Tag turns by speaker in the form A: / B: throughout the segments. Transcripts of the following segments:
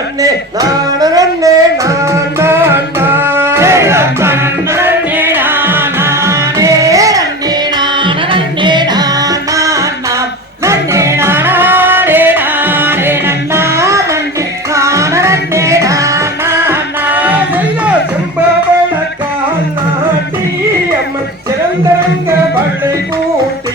A: நன்னே நான நன்னே நான் நான் கூட்டி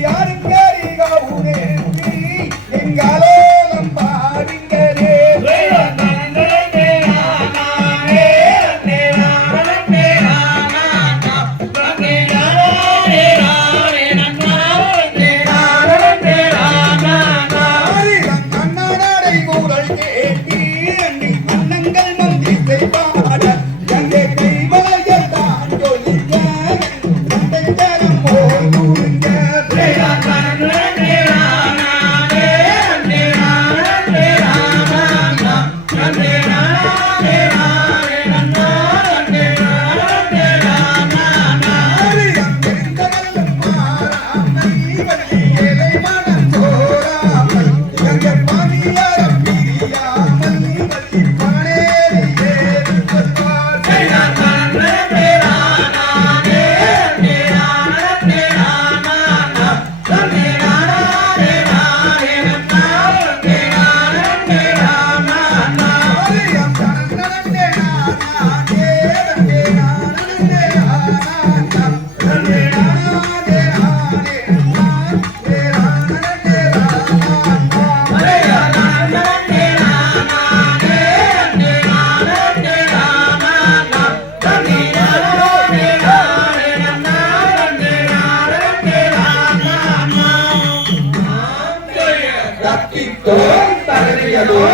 A: யாருக்கு Tuổi ba.